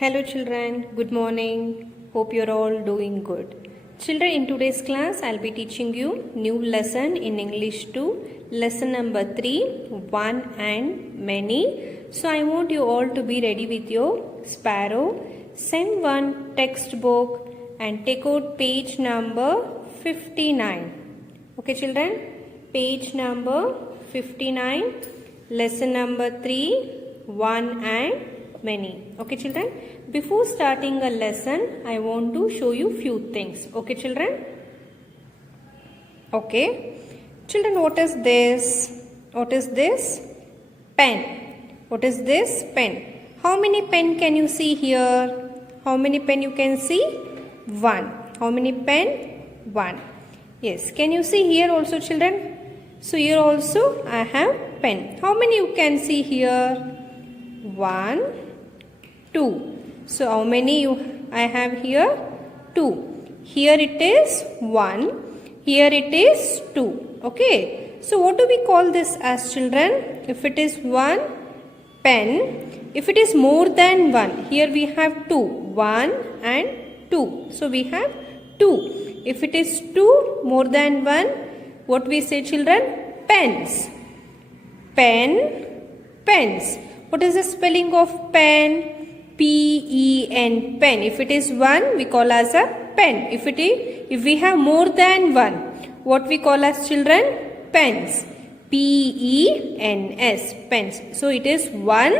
Hello children, good morning. Hope you're all doing good. Children, in today's class I'll be teaching you new lesson in English 2, lesson number 3, one and many. So I want you all to be ready with your Sparrow. Send one textbook and take out page number 59. Okay children, page number 59, lesson number 3, one and many. Okay children, before starting a lesson I want to show you few things. Okay children, okay children, what is this? Pen. What is this? Pen. How many pen can you see here? How many pen you can see? One. How many pen? One. Yes, can you see here also children? So here also I have pen. How many you can see here? 1, 2. So how many I have here? 2. Here it is 1. Here it is 2. Okay. So what do we call this as children? If it is 1 pen, if it is more than 1, here we have 2. 1 and 2. So we have 2. If it is 2 more than 1, what we say children? Pens. Pen, pens. What is the spelling of pen? P-E-N, pen. If it is 1, we call as a pen. If we have more than 1, what we call as children? Pens. P-E-N-S, pens. So it is 1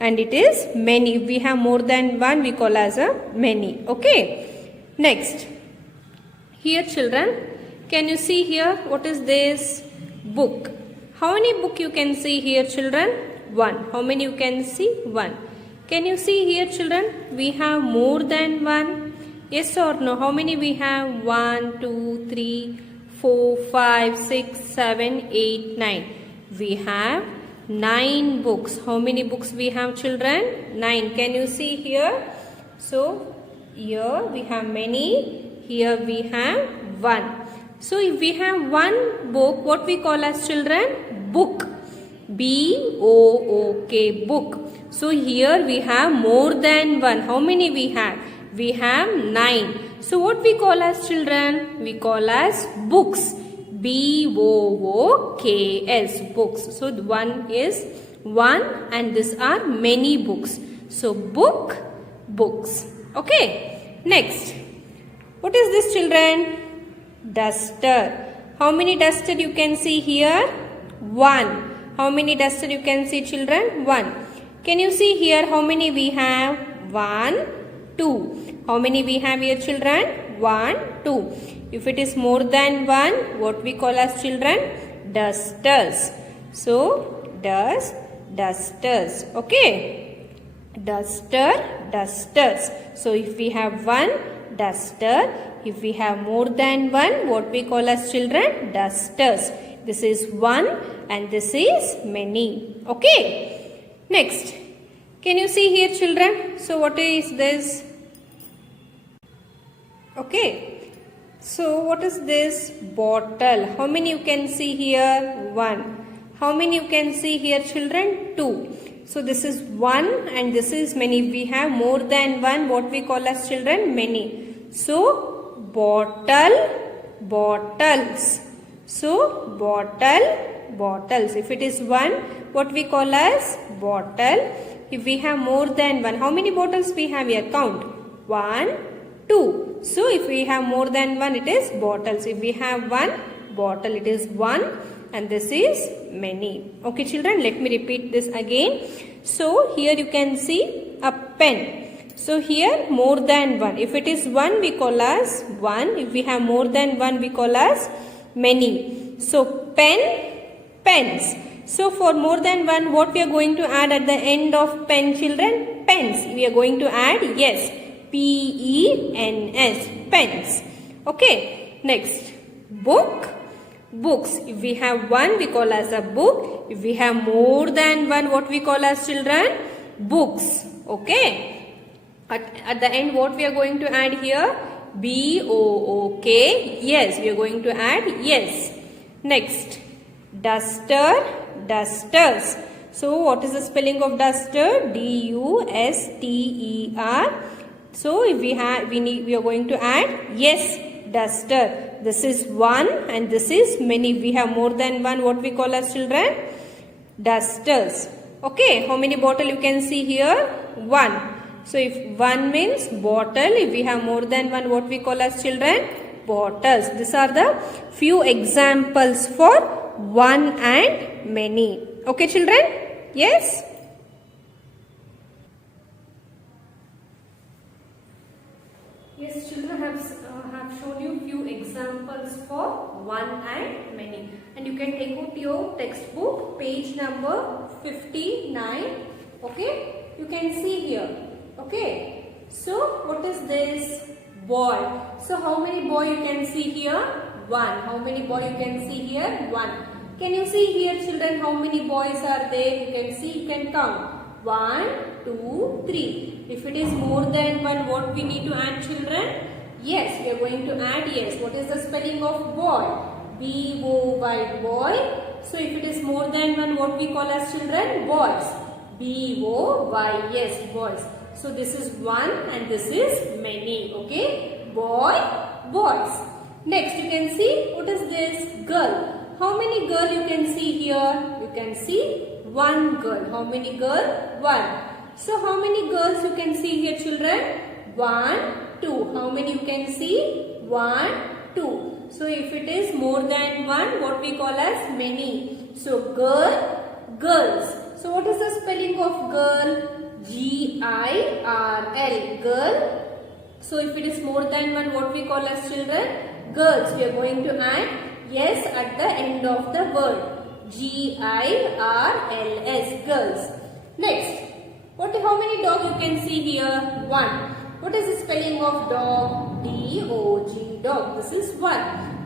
and it is many. If we have more than 1, we call as a many. Okay. Next. Here children, can you see here? What is this? Book. How many book you can see here children? 1. How many you can see? 1. Can you see here children? We have more than 1. Yes or no? How many we have? 1, 2, 3, 4, 5, 6, 7, 8, 9. We have 9 books. How many books we have children? 9. Can you see here? So here we have many. Here we have 1. So if we have one book, what we call as children? Book. B-O-O-K, book. So here we have more than 1. How many we have? We have 9. So what we call as children? We call as books. B-O-O-K-S, books. So one is 1 and these are many books. So book, books. Okay. Next. What is this children? Duster. How many duster you can see here? 1. How many duster you can see children? 1. Can you see here how many we have? 1, 2. How many we have here children? 1, 2. If it is more than 1, what we call as children? Dusters. So, dusters. Okay. Duster, dusters. So, if we have 1, duster. If we have more than 1, what we call as children? Dusters. This is 1 and this is many. Okay. Next. Can you see here children? So what is this? Okay. So what is this? Bottle. How many you can see here? 1. How many you can see here children? 2. So this is 1 and this is many. We have more than 1. What we call as children? Many. So bottle, bottles. So bottle, bottles. If it is 1, what we call as bottle. If we have more than 1, how many bottles we have here? Count. 1, 2. So if we have more than 1, it is bottles. If we have 1 bottle, it is 1 and this is many. Okay children, let me repeat this again. So here you can see a pen. So here more than 1. If it is 1, we call as 1. If we have more than 1, we call as many. So pen, pens. So for more than 1, what we are going to add at the end of pen children? Pens. We are going to add, yes, P-E-N-S, pens. Okay. Next, book, books. If we have 1, we call as a book. If we have more than 1, what we call as children? Books. Okay. At the end, what we are going to add here? B-O-O-K. Yes, we are going to add yes. Next, duster, dusters. So what is the spelling of duster? D-U-S-T-E-R. So if we are going to add yes, duster. This is one and this is many. We have more than one. What we call as children? Dusters. Okay, how many bottle you can see here? One. So if one means bottle, if we have more than one, what we call as children? Bottles. These are the few examples for one and many. Okay children? Yes? Yes, children have shown you few examples for one and many. And you can take out your textbook, page number 59. Okay? You can see here. Okay? So, what is this? Boy. So, how many boy you can see here? One. How many boy you can see here? One. Can you see here children how many boys are there? You can see, you can count. 1, 2, 3. If it is more than one, what we need to add children? Yes, we are going to add yes. What is the spelling of boy? B-O-Y, boy. So if it is more than one, what we call as children? Boys. B-O-Y, yes, boys. So this is one and this is many. Okay, boy, boys. Next you can see, what is this? Girl. How many girl you can see here? You can see one girl. How many girl? One. So how many girls you can see here children? 1, 2. How many you can see? 1, 2. So if it is more than one, what we call as many. So girl, girls. So what is the spelling of girl? G-I-R-L. Girl. So if it is more than one, what we call as children? Girls. We are going to add yes at the end of the word. G-I-R-L-S. Girls. Next. How many dog you can see here? One. What is the spelling of dog? D-O-G. Dog. This is one.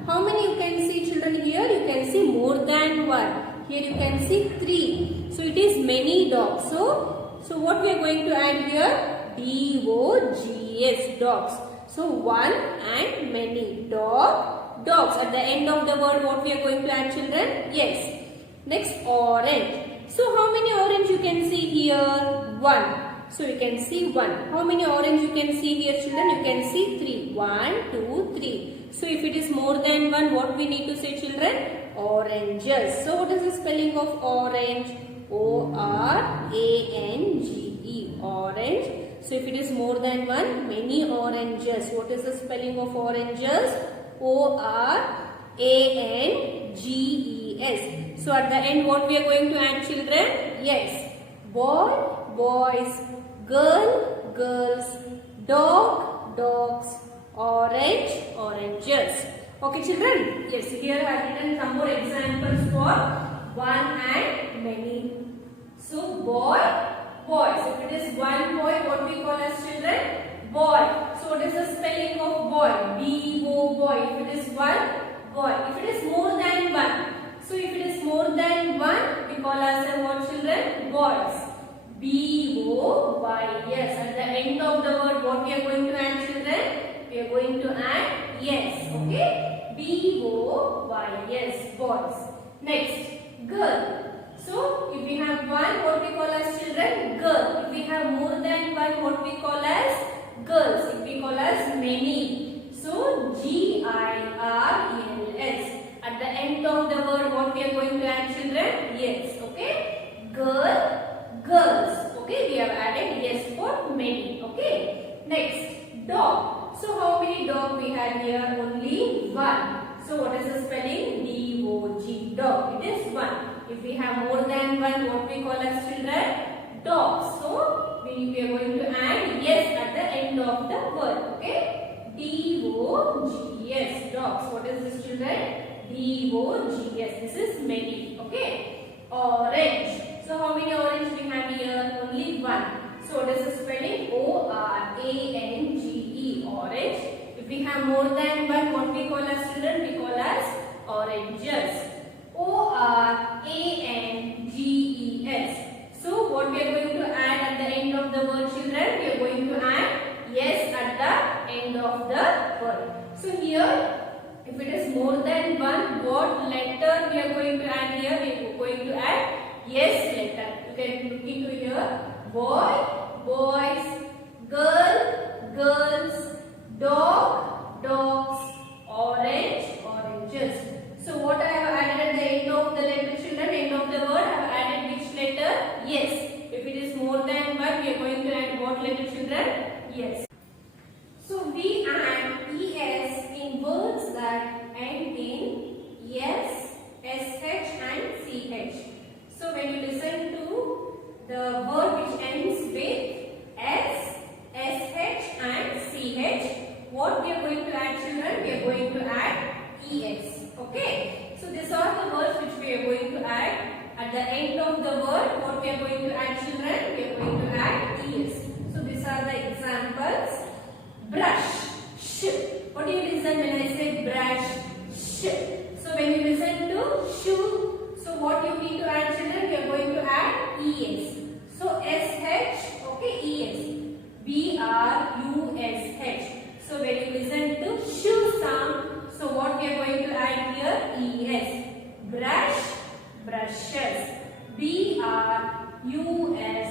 How many you can see children here? You can see more than one. Here you can see 3. So it is many dogs. So what we are going to add here? D-O-G-S. Dogs. So one and many. Dog, dogs. At the end of the word, what we are going to add children? Yes. Next, orange. So how many orange you can see here? One. So you can see one. How many orange you can see here children? You can see 3. 1, 2, 3. So if it is more than one, what we need to say children? Oranges. So what is the spelling of orange? O-R-A-N-G-E. Orange. So if it is more than one, many oranges. What is the spelling of oranges? O-R-A-N-G-E-S. So at the end, what we are going to add children? Yes. Boy, boys. Girl, girls. Dog, dogs. Orange, oranges. Okay children? Yes, here I have written some more examples for one and many. So boy, boys. If it is one boy, what we call as children? Boy. So what is the spelling of boy? B-O boy. If it is one, boy. If it is more than one. So if it is more than one, we call as what children? Boys. B-O-Y. Yes. At the end of the word, what we are going to add children? We are going to add yes. Okay. B-O-Y. Yes. Boys. Next. Girl. So, if we have one, what we call as children? Girl. If we have more than one, what we call as girls. If we call as many. So, G-I-R-E-L-S. At the end of the word, what we are going to add children? Yes. Okay. Girl, girls. Okay. We have added yes for many. Okay. Next. Dog. So, how many dog we have here? Only one. So, what is the spelling? D-O-G. Dog. It is one. If we have more than one, what we call as children? Dogs. So, we are going to add yes at the end of the word. Okay? D-O-G-S. Dogs. What is this children? D-O-G-S. This is many. Okay? Orange. So, how many orange we have here? Only one. So, what is the spelling? O-R-A-N-G-E. Orange. If we have more than one, what we call as children? We call as oranges. O-R-A-N-G-E-S. So, what we are going to add at the end of the word children? We are going to add yes at the end of the word. So, here, if it is more than one, what letter we are going to add here? We are going to add yes letter. can look into here. Boy, boys, girl, girls, dog, dogs, orange, oranges. So what I have added at the end of the letter, children, end of the word, I have added which letter? Yes. If it is more than one, we are going to add what letter, children? Yes. So we add es in words that end in s, sh and ch. So when you listen to the word which ends with s, sh and ch, what we are going to add, children? We are going to add es. Okay. So these are the words which we are going to add. At the end of the word, what we are going to add, children? We are going to add es. So these are the examples. Brush, sh. What do you listen when I say brush, sh? So when you listen to shoe, so what you need to add, children? We are going to add es. So sh, okay, es. brush. So when you listen to shoe sound, so what we are going to add here? Es. Brush, brushes. brushes.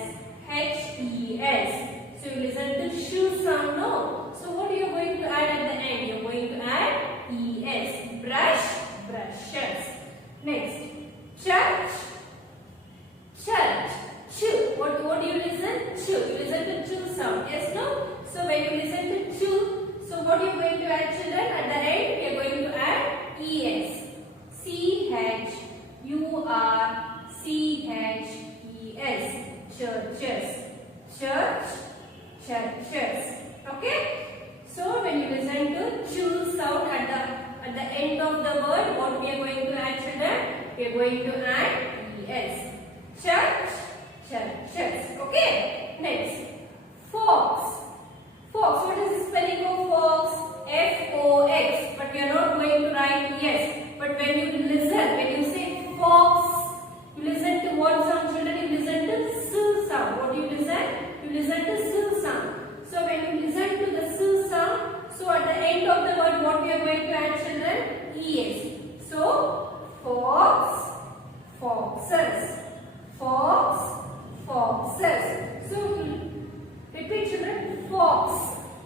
So you listen to shoe sound, no? So what are you going to add at the end? You are going to add es. Brush, brushes. Next, church, church, chew. What do you listen? Chew. You listen to chew sound. Yes, no? So when you listen to chew, so what are you going to add, children? At the end, we are going to add es. churches. Church, churches. Okay? So when you listen to chew sound at the end of the word, what we are going to add, children? We are going to add es. Church, churches. Okay? Next, fox. Fox. What is the spelling of fox? F-O-X. But we are not going to write yes. But when you listen, when you say fox, you listen to what sound, children? You listen to s sound. What do you listen? You listen to s sound. So when you listen to the s sound, so at the end of the word, what we are going to add, children? Es. So fox, foxes. Fox, foxes. So repeat, children. Fox.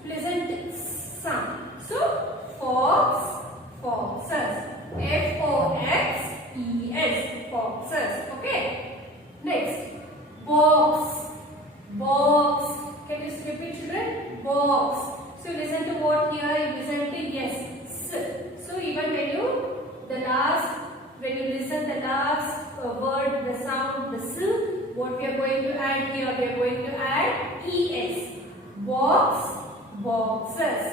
Listen to sound. So fox, foxes. F-O-X-E-S. Foxes. Okay. Next, box. Box. Can you repeat, children? Box. So you listen to what here? You listen to yes. S. So even when you listen the last word, the sound, the s, what we are going to add here? We are going to add es. Box, boxes.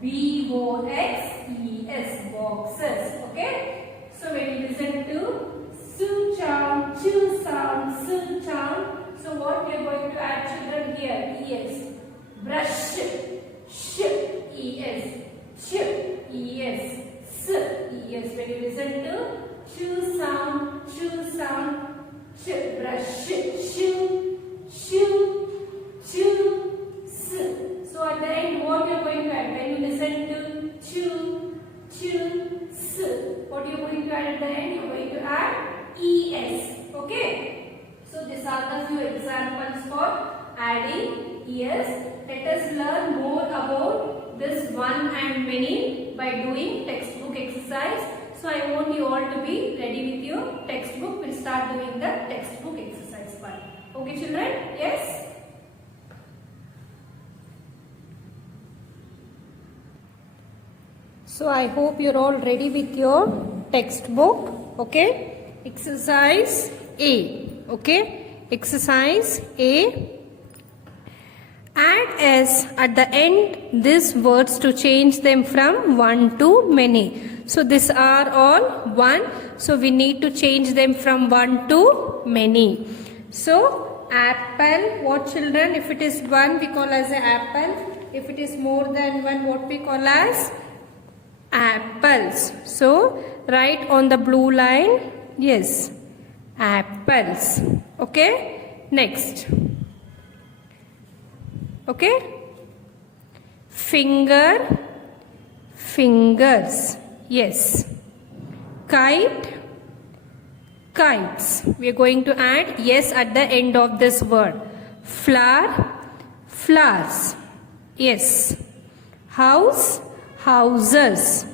B-O-X-E-S. Boxes. Okay. So when you listen to su sound, chu sound, su sound, so what we are going to add, children, here? Es. Brush. Sh. Es. Ch. Es. S. Es. When you listen to chu sound, ch. Brush. Shoe. Shoe. Chew. S. So at the end, what you are going to add? When you listen to chew, s, what you are going to add at the end? You are going to add es. Okay. So these are the few examples for adding es. Let us learn more about this one and many by doing textbook exercise. So I want you all to be ready with your textbook. We'll start doing the textbook exercise part. Okay, children? Yes? So I hope you're all ready with your textbook. Okay? Exercise A. Okay? Exercise A. Add s at the end these words to change them from one to many. So these are all one. So we need to change them from one to many. So apple, what, children? If it is one, we call as an apple. If it is more than one, what we call as apples. So write on the blue line, yes, apples. Okay. Next. Okay. Finger, fingers. Yes. Kite, kites. We are going to add yes at the end of this word. Flower, flowers. Yes. House, houses.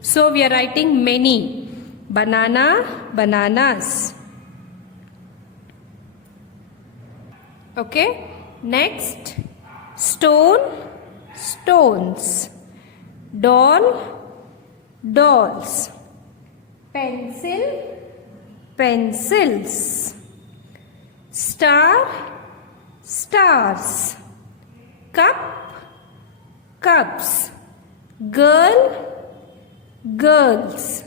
So we are writing many. Banana, bananas. Okay. Next. Stone, stones. Doll, dolls. Pencil, pencils. Star, stars. Cup, cups. Girl, girls.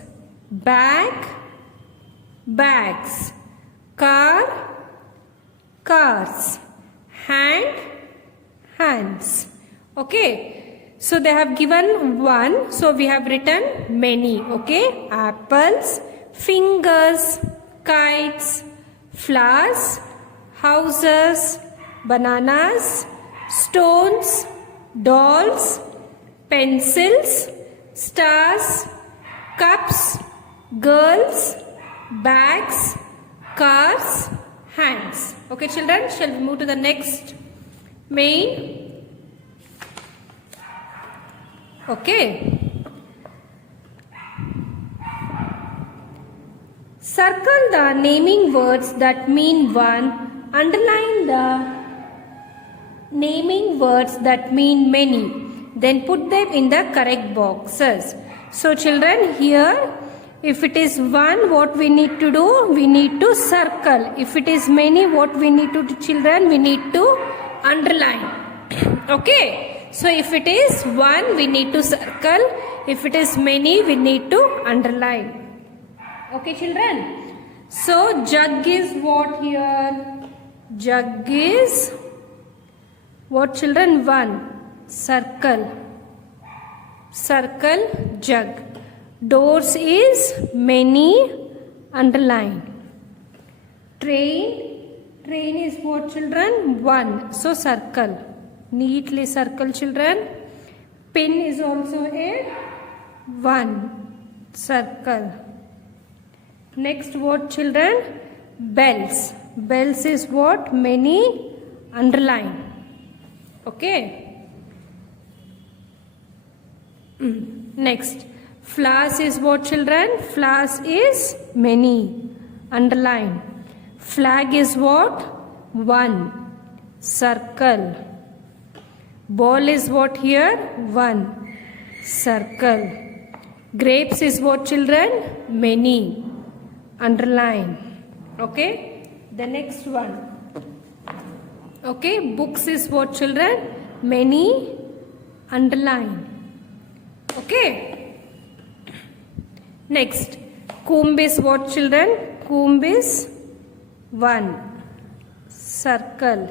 Bag, bags. Car, cars. Hand, hands. Okay. So they have given one. So we have written many. Okay. Apples, fingers, kites, flowers, houses, bananas, stones, dolls, pencils, stars, cups, girls, bags, cars, hands. Okay children, shall we move to the next main? Okay. Circle the naming words that mean one. Underline the naming words that mean many. Then put them in the correct boxes. So children, here if it is one, what we need to do? We need to circle. If it is many, what we need to do, children? We need to underline. Okay. So if it is one, we need to circle. If it is many, we need to underline. Okay children. So jug is what here? Jug is what children? One. Circle. Circle, jug. Doors is many, underline. Train. Train is what children? One. So circle. Neatly circle children. Pin is also a one. Circle. Next what children? Bells. Bells is what? Many, underline. Okay. Next. Flowers is what children? Flowers is many, underline. Flag is what? One. Circle. Ball is what here? One. Circle. Grapes is what children? Many, underline. Okay. The next one. Okay. Books is what children? Many, underline. Okay. Next, comb is what children? Comb is one. Circle.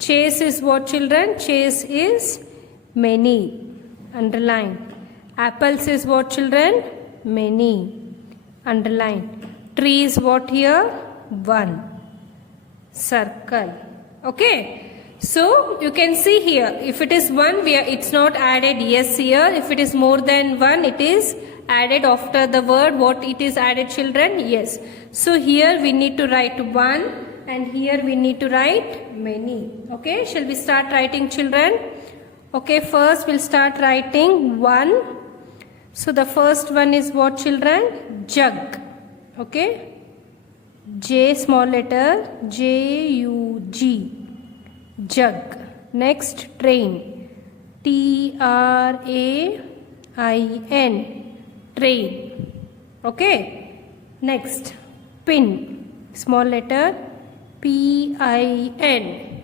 Chase is what children? Chase is many. Underline. Apples is what children? Many. Underline. Tree is what here? One. Circle. Okay. So you can see here, if it is one, it's not added yes here. If it is more than one, it is added after the word. What it is added children? Yes. So here we need to write one and here we need to write many. Okay. Shall we start writing children? Okay. First we'll start writing one. So the first one is what children? Jug. Okay. J small letter. J-U-G. Jug. Next, train. T-R-A-I-N. Train. Okay. Next, pin. Small letter. P-I-N.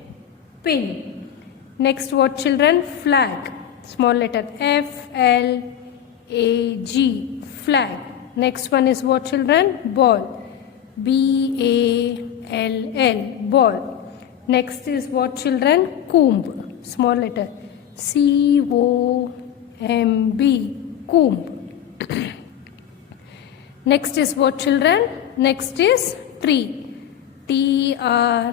Pin. Next, what children? Flag. Small letter. F-L-A-G. Flag. Next one is what children? Ball. B-A-L-L. Ball. Next is what children? Comb. Small letter. C-O-M-B. Comb. Next is what children? Next is tree. T-R-E-E.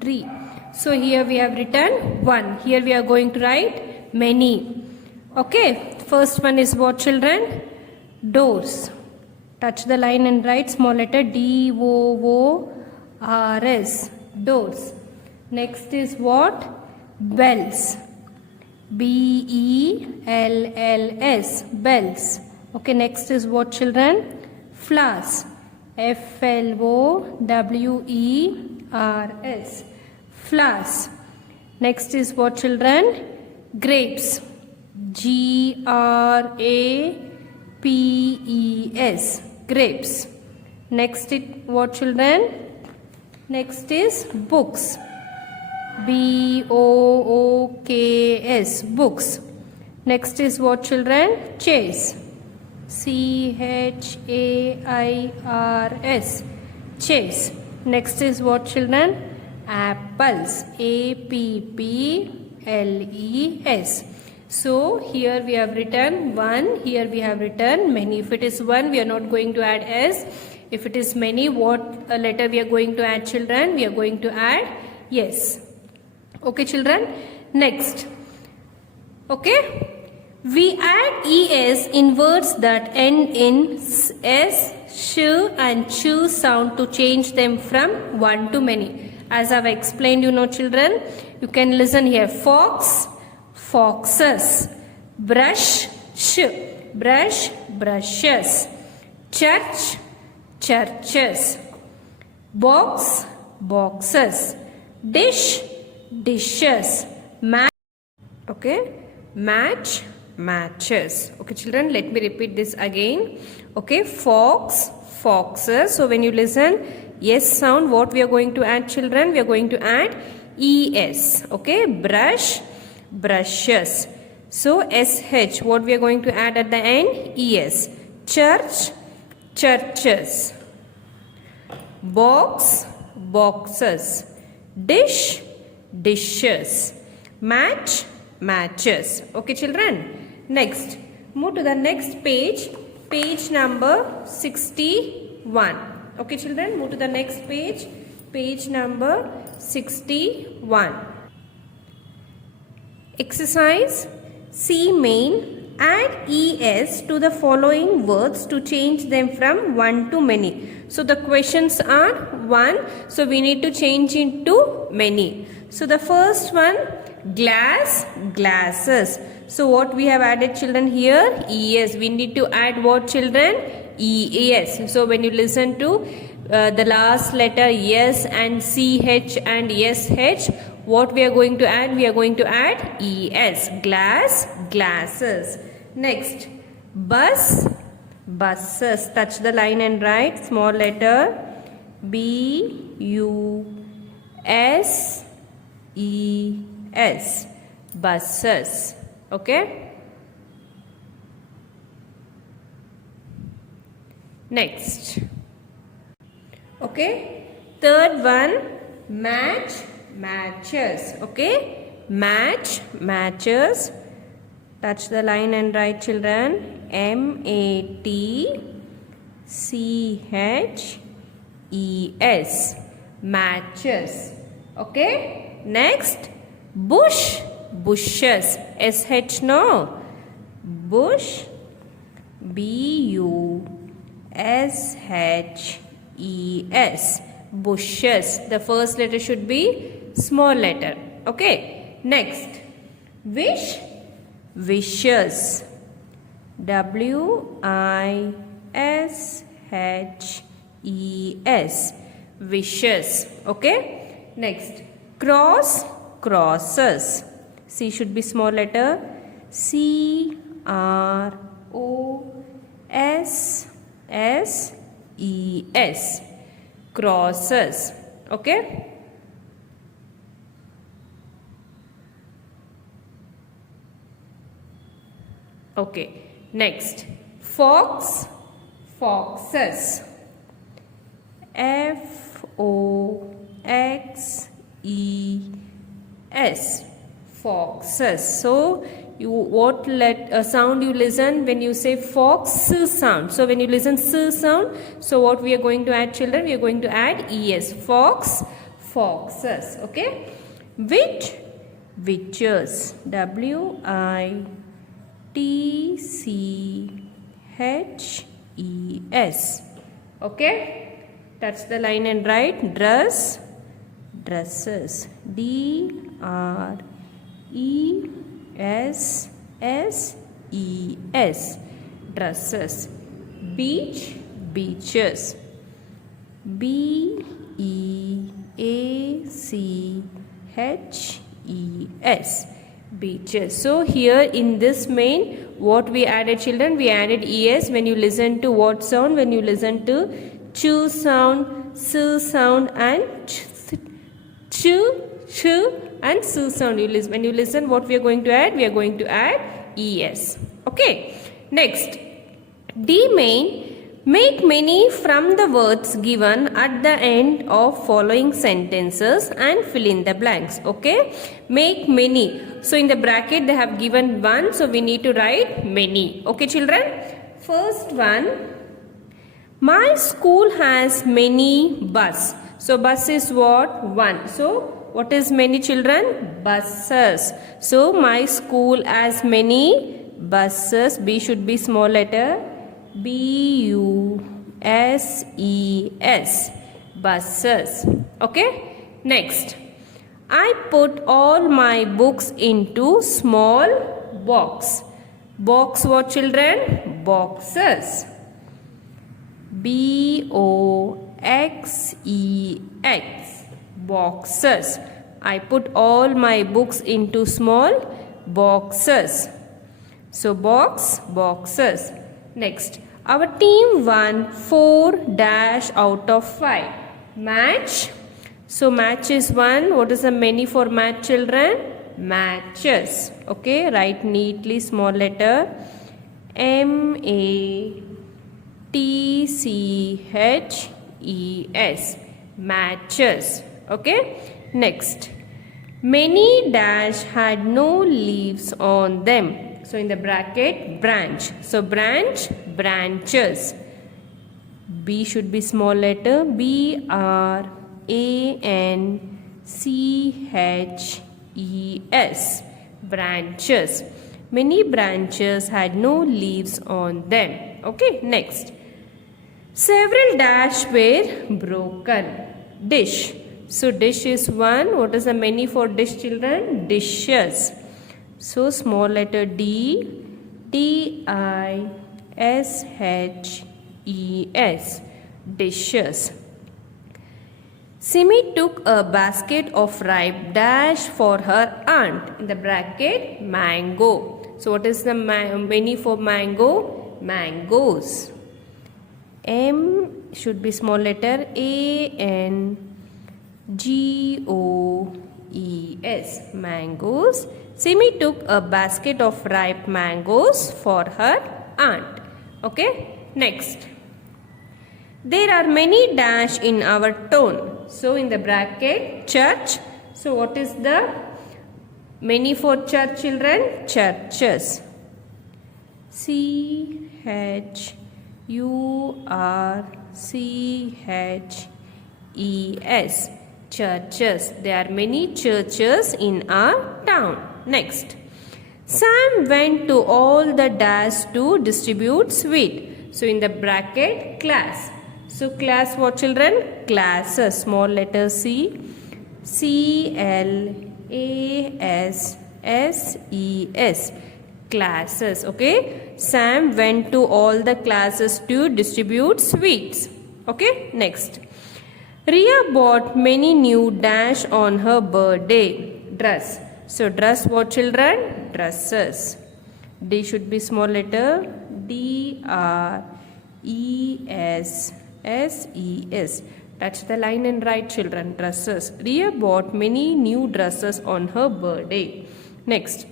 Tree. So here we have written one. Here we are going to write many. Okay. First one is what children? Doors. Touch the line and write small letter D-O-O-R-S. Doors. Next is what? Bells. B-E-L-L-S. Bells. Okay, next is what, children? Flowers. F-L-O-W-E-R-S. Flowers. Next is what, children? Grapes. G-R-A-P-E-S. Grapes. Next is what, children? Next is books. B-O-O-K-S. Books. Next is what, children? Chairs. C-H-A-I-R-S. Chairs. Next is what, children? Apples. A-P-P-L-E-S. So here we have written one, here we have written many. If it is one, we are not going to add S. If it is many, what letter we are going to add, children? We are going to add yes. Okay, children. Next. Okay. We add ES in words that end in S, sh and ch sound to change them from one to many. As I have explained, you know, children, you can listen here. Fox, foxes. Brush, sh. Brush, brushes. Church, churches. Box, boxes. Dish, dishes. Match, okay. Match, matches. Okay, children, let me repeat this again. Okay, fox, foxes. So when you listen yes sound, what we are going to add, children? We are going to add ES. Okay, brush, brushes. So SH, what we are going to add at the end? ES. Church, churches. Box, boxes. Dish, dishes. Match, matches. Okay, children. Next, move to the next page. Page number 61. Okay, children, move to the next page. Page number 61. Exercise C main. Add ES to the following words to change them from one to many. So the questions are one. So we need to change into many. So the first one, glass, glasses. So what we have added, children, here? ES. We need to add what, children? ES. So when you listen to the last letter yes and CH and SH, what we are going to add? We are going to add ES. Glass, glasses. Next, bus, buses. Touch the line and write small letter B-U-S-E-S. Buses. Okay. Next. Okay. Third one, match, matches. Okay. Match, matches. Touch the line and write, children. M-A-T-C-H-E-S. Matches. Okay. Next, bush, bushes. S-H, no. Bush, B-U-S-H-E-S. Bushes. The first letter should be small letter. Okay. Next, wish, wishes. W-I-S-H-E-S. Wishes. Okay. Next, cross, crosses. C should be small letter. C-R-O-S-S-E-S. Crosses. Okay. Okay. Next, fox, foxes. F-O-X-E-S. Foxes. So what sound you listen when you say fox? S sound. So when you listen S sound, so what we are going to add, children? We are going to add ES. Fox, foxes. Okay. Witch, witches. W-I-T-C-H-E-S. Okay, touch the line and write dress, dresses. D-R-E-S-S-E-S, dresses. Beach, beaches. B-E-A-C-H-E-S, beaches. So here in this main, what we added, children? We added es. When you listen to what sound? When you listen to chu sound, su sound, and chu and su sound. When you listen, what we are going to add? We are going to add es. Okay. Next, D main. Make many from the words given at the end of following sentences and fill in the blanks. Okay. Make many. So in the bracket they have given one. So we need to write many. Okay, children. First one. My school has many bus. So bus is what? One. So what is many, children? Buses. So my school has many buses. B should be small letter. B-U-S-E-S, buses. Okay. Next, I put all my books into small box. Box what, children? Boxes. B-O-X-E-X, boxes. I put all my books into small boxes. So box, boxes. Next, our team won 4 dash out of 5. Match. So match is 1. What is the many for match, children? Matches. Okay, write neatly small letter. M-A-T-C-H-E-S. Matches. Okay. Next, many dash had no leaves on them. So in the bracket, branch. So branch, branches. B should be small letter. B-R-A-N-C-H-E-S. Branches. Many branches had no leaves on them. Okay, next. Several dash were broken. Dish. So dish is 1. What is the many for dish, children? Dishes. So small letter D, D-I-S-H-E-S, dishes. Simi took a basket of ripe dash for her aunt. In the bracket, mango. So what is the many for mango? Mangoes. M should be small letter A-N-G-O-E-S, mangoes. Simi took a basket of ripe mangoes for her aunt. Okay. Next. There are many dash in our town. So in the bracket, church. So what is the many for church, children? Churches. C-H-U-R-C-H-E-S. Churches. There are many churches in our town. Next, Sam went to all the dash to distribute sweet. So in the bracket, class. So class what, children? Classes. Small letter C. C-L-A-S-S-E-S. Classes. Okay. Sam went to all the classes to distribute sweets. Okay. Next. Ria bought many new dash on her birthday. Dress. So dress what, children? Dresses. D should be small letter. D-R-E-S-S-E-S. Touch the line and write, children. Dresses. Ria bought many new dresses on her birthday. Next.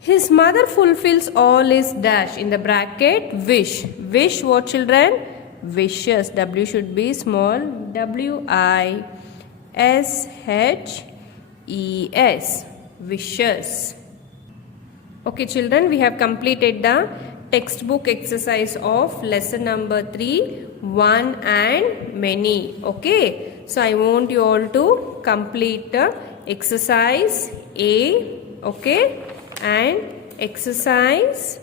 His mother fulfills all his dash. In the bracket, wish. Wish what, children? Wishes. W should be small. W-I-S-H-E-S. Wishes. Okay, children, we have completed the textbook exercise of lesson number 3, one and many. Okay, so I want you all to complete exercise A, okay, and exercise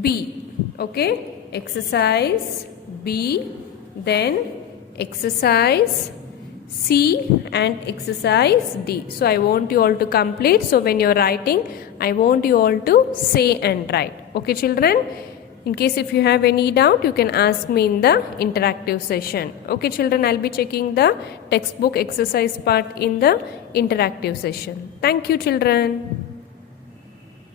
B. Okay, exercise B, then exercise C and exercise D. So I want you all to complete. So when you are writing, I want you all to say and write. Okay children? In case if you have any doubt, you can ask me in the interactive session. Okay children, I'll be checking the textbook exercise part in the interactive session. Thank you children.